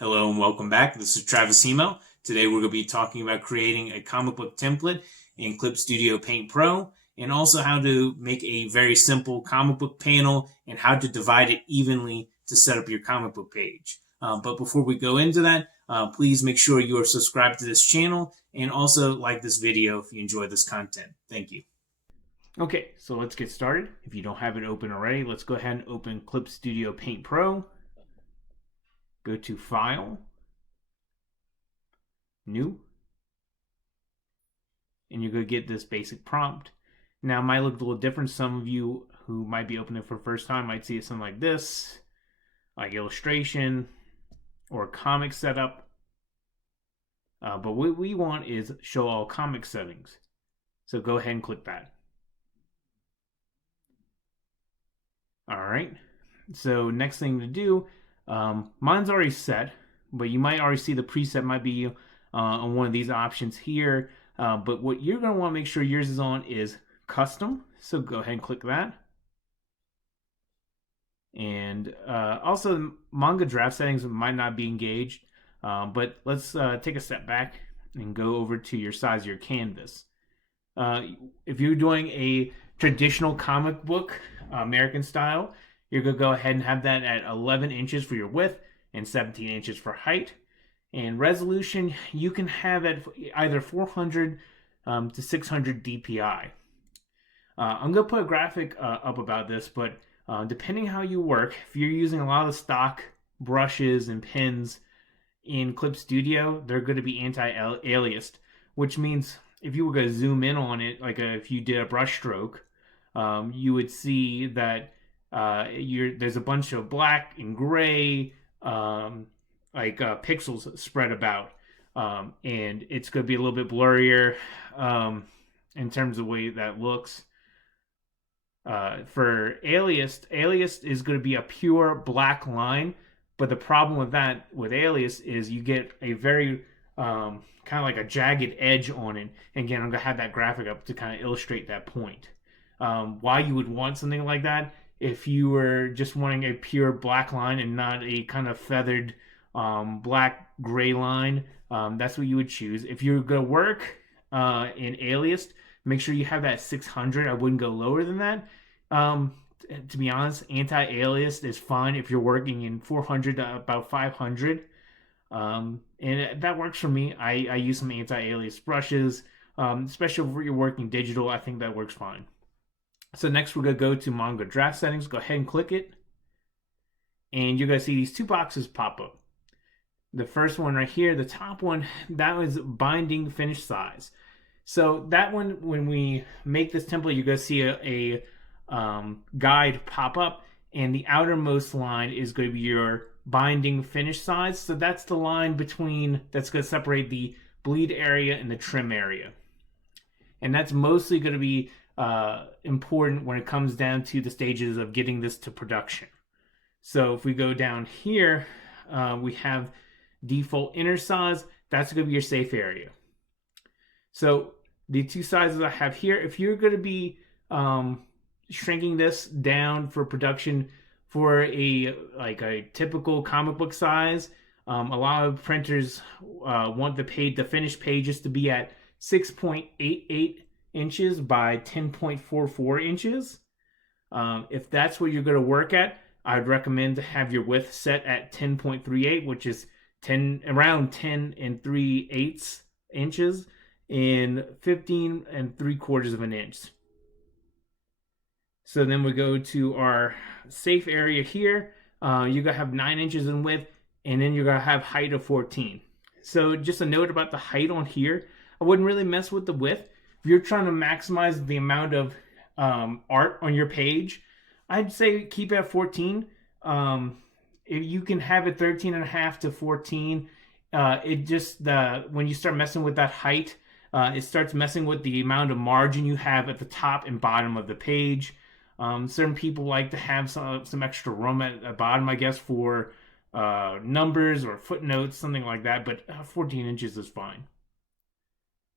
Hello and welcome back. This is Travis Hemo. Today we're going to be talking about creating a comic book template in Clip Studio Paint Pro and also how to make a very simple comic book panel and how to divide it evenly to set up your comic book page. But before we go into that, please make sure you are subscribed to this channel and also like this video if you enjoy this content. Thank you. Okay, so let's get started. If you don't have it open already, let's go ahead and open Clip Studio Paint Pro. Go to File, New, and you're going to get this basic prompt. Now, it might look a little different. Some of you who might be opening it for the first time might see something like this, like illustration or comic setup. But what we want is show all comic settings. So go ahead and click that. All right. So next thing to do, mine's already set, but you might already see the preset might be on one of these options here. But what you're going to want to make sure yours is on is custom. So go ahead and click that. And also manga draft settings might not be engaged, but let's take a step back and go over to your size of your canvas. If you're doing a traditional comic book, American style, you're going to go ahead and have that at 11 inches for your width and 17 inches for height. And resolution, you can have at either 400 to 600 DPI. I'm going to put a graphic up about this, but depending how you work, if you're using a lot of stock brushes and pens in Clip Studio, they're going to be anti-aliased, which means if you were going to zoom in on it, like if you did a brush stroke, you would see that there's a bunch of black and gray pixels spread about, and it's going to be a little bit blurrier in terms of the way that looks. For aliased is going to be a pure black line, but the problem with that with alias is you get a very kind of like a jagged edge on it. And again, I'm going to have that graphic up to kind of illustrate that point. Why you would want something like that if you were just wanting a pure black line and not a kind of feathered black gray line, that's what you would choose. If you're going to work in aliased, make sure you have that 600. I wouldn't go lower than that. To be honest, anti-aliased is fine if you're working in 400 to about 500. And that works for me. I use some anti-alias brushes, especially if you're working digital. I think that works fine. So next we're going to go to manga draft settings. Go ahead and click it. And you're going to see these two boxes pop up. The first one right here, the top one, that was binding finish size. So that one, when we make this template, you're going to see a guide pop up. And the outermost line is going to be your binding finish size. So that's the line that's going to separate the bleed area and the trim area. And that's mostly going to be important when it comes down to the stages of getting this to production. So if we go down here, we have default inner size. That's going to be your safe area. So the two sizes I have here, if you're going to be shrinking this down for production for a typical comic book size, a lot of printers want the finished pages to be at 6.88 inches by 10.44 inches. If that's what you're going to work at, I'd recommend to have your width set at 10.38, which is around 10 3/8 inches and 15 3/4 of an inch. So then we go to our safe area here. You're going to have 9 inches in width, and then you're going to have height of 14. So just a note about the height on here, I wouldn't really mess with the width. If you're trying to maximize the amount of art on your page, I'd say keep it at 14. If you can have it 13.5 to 14, when you start messing with that height, it starts messing with the amount of margin you have at the top and bottom of the page. Certain people like to have some extra room at the bottom, I guess, for numbers or footnotes, something like that. But 14 inches is fine.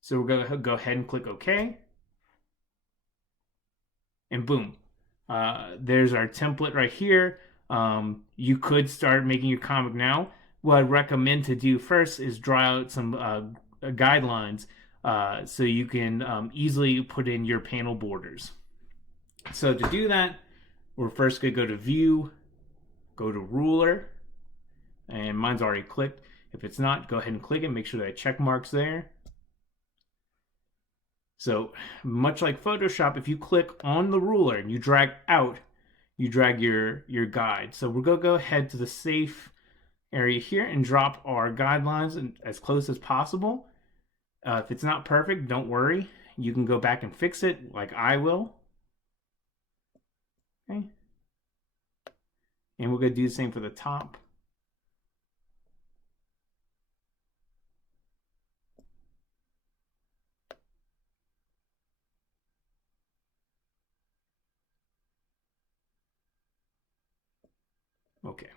So we're going to go ahead and click OK. And boom. There's our template right here. You could start making your comic now, what I recommend to do first is draw out some guidelines so you can easily put in your panel borders. So to do that, we're first going to go to View, go to Ruler, and mine's already clicked. If it's not, go ahead and click it, make sure that check mark's there. So much like Photoshop, if you click on the ruler and you drag out, you drag your guide. So we're going to go ahead to the safe area here and drop our guidelines as close as possible. If it's not perfect, don't worry. You can go back and fix it like I will. Okay. And we're going to do the same for the top. Okay.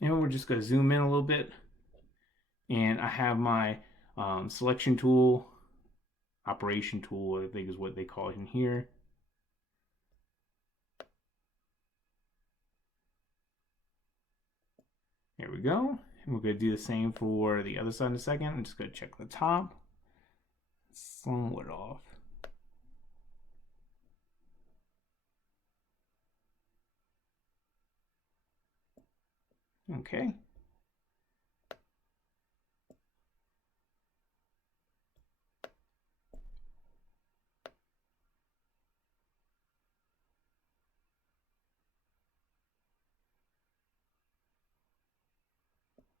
And we're just going to zoom in a little bit. And I have my selection tool, operation tool, I think is what they call it in here. There we go. And we're going to do the same for the other side in a second. I'm just going to check the top. Somewhat off. Okay.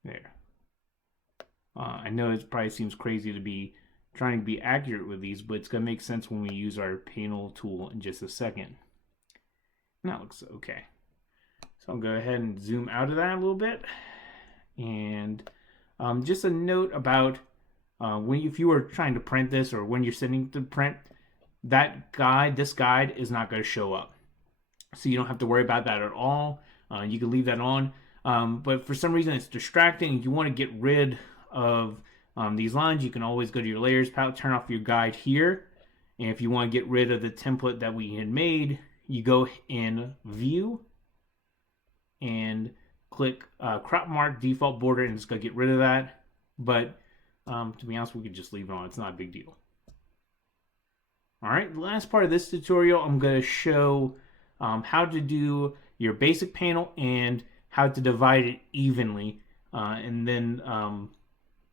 There. I know it probably seems crazy to be trying to be accurate with these, but it's going to make sense when we use our panel tool in just a second. And that looks okay. So I'll go ahead and zoom out of that a little bit. And just a note about if you were trying to print this or when you're sitting to print, this guide is not going to show up. So you don't have to worry about that at all. You can leave that on. But for some reason it's distracting and you want to get rid of these lines, you can always go to your layers palette, turn off your guide here. And if you want to get rid of the template that we had made, you go in View and click Crop Mark Default Border, and it's going to get rid of that. But to be honest, we could just leave it on. It's not a big deal. All right, the last part of this tutorial, I'm going to show how to do your basic panel and how to divide it evenly. And then I'm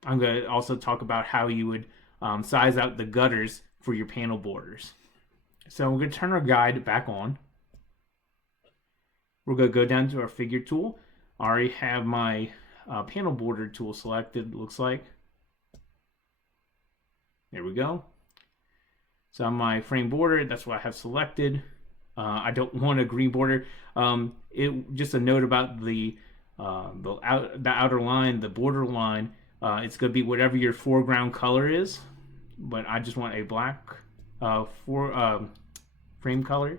going to also talk about how you would size out the gutters for your panel borders. So we're going to turn our guide back on. We're going to go down to our figure tool. I already have my panel border tool selected, looks like. There we go. So on my frame border, that's what I have selected. I don't want a green border. Just a note about the outer line, the border line. It's going to be whatever your foreground color is, but I just want a black frame color.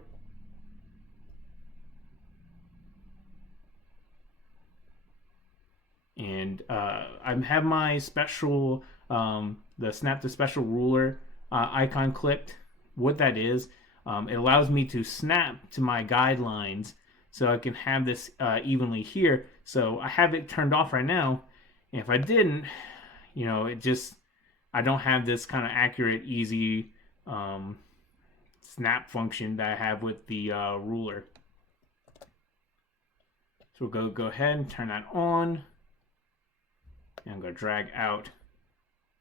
And I have my special, the Snap to Special Ruler icon clicked. What that is, it allows me to snap to my guidelines so I can have this evenly here. So I have it turned off right now. And if I didn't, I don't have this kind of accurate, easy snap function that I have with the ruler. So we'll go ahead and turn that on. And I'm going to drag out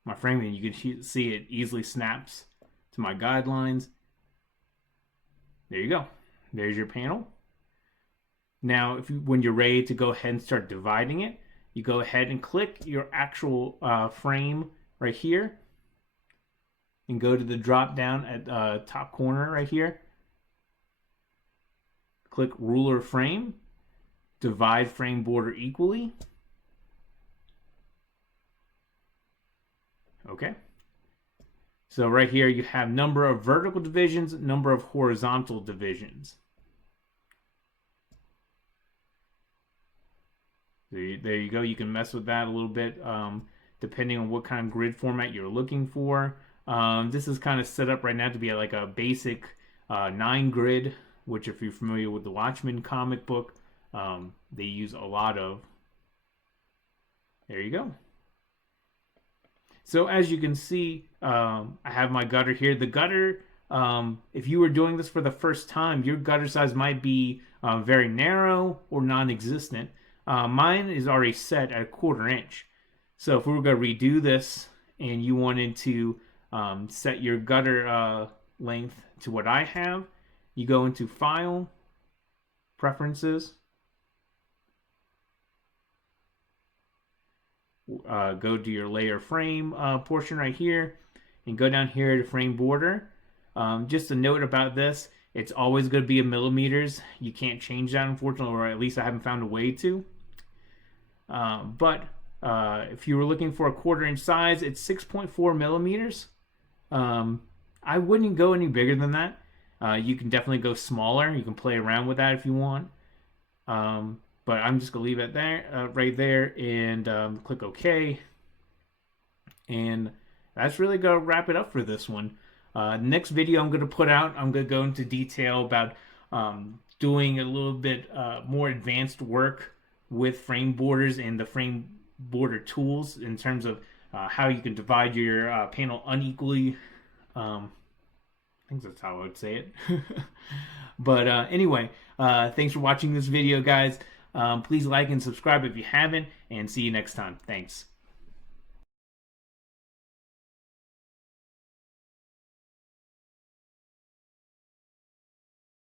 my frame, and you can see it easily snaps to my guidelines. There you go. There's your panel. Now, when you're ready to go ahead and start dividing it, you go ahead and click your actual frame right here and go to the drop down at top corner right here. Click Ruler Frame, divide frame border equally. Okay. So right here you have number of vertical divisions, number of horizontal divisions. There you go. You can mess with that a little bit depending on what kind of grid format you're looking for. This is kind of set up right now to be like a basic 9 grid, which if you're familiar with the Watchmen comic book, they use a lot of. There you go. So as you can see, I have my gutter here. The gutter, if you were doing this for the first time, your gutter size might be very narrow or non-existent. Mine is already set at 1/4 inch. So if we were going to redo this and you wanted to set your gutter length to what I have, you go into File, Preferences, go to your layer frame portion right here, and go down here to frame border. Just a note about this, it's always going to be in millimeters. You can't change that, unfortunately, or at least I haven't found a way to. But if you were looking for a 1/4 inch size, it's 6.4 millimeters. I wouldn't go any bigger than that. You can definitely go smaller. You can play around with that if you want. But I'm just gonna leave it there, right there, and click OK. And that's really gonna wrap it up for this one. Next video I'm gonna put out, I'm gonna go into detail about doing a little bit more advanced work with frame borders and the frame border tools in terms of how you can divide your panel unequally. I think that's how I would say it. But anyway, thanks for watching this video, guys. Please like and subscribe if you haven't, and see you next time. Thanks.